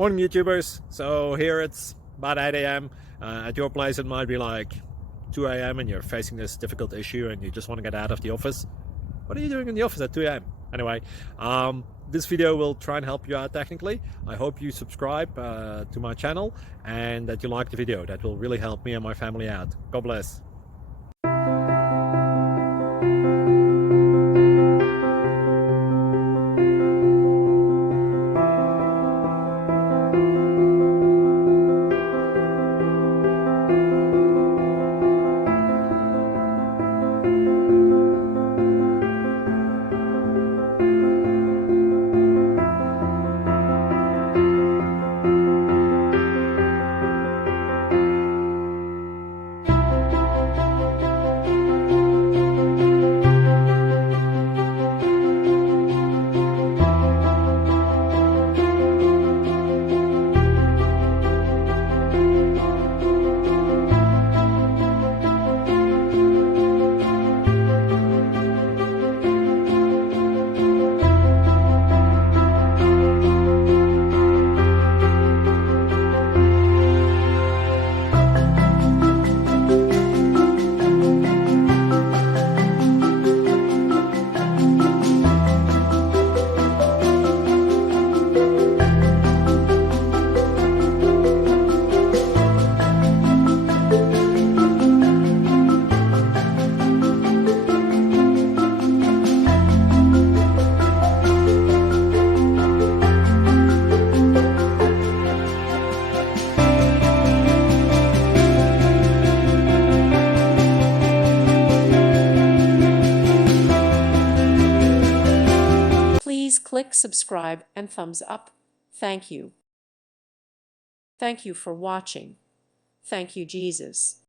Morning YouTubers. So here it's about 8 a.m. At your place it might be like 2 a.m. and you're facing this difficult issue and you just want to get out of the office. What are you doing in the office at 2 a.m.? Anyway, this video will try and help you out technically. I hope you subscribe to my channel and that you like the video. That will really help me and my family out. God bless. Please click subscribe and thumbs up. Thank you. Thank you for watching. Thank you, Jesus.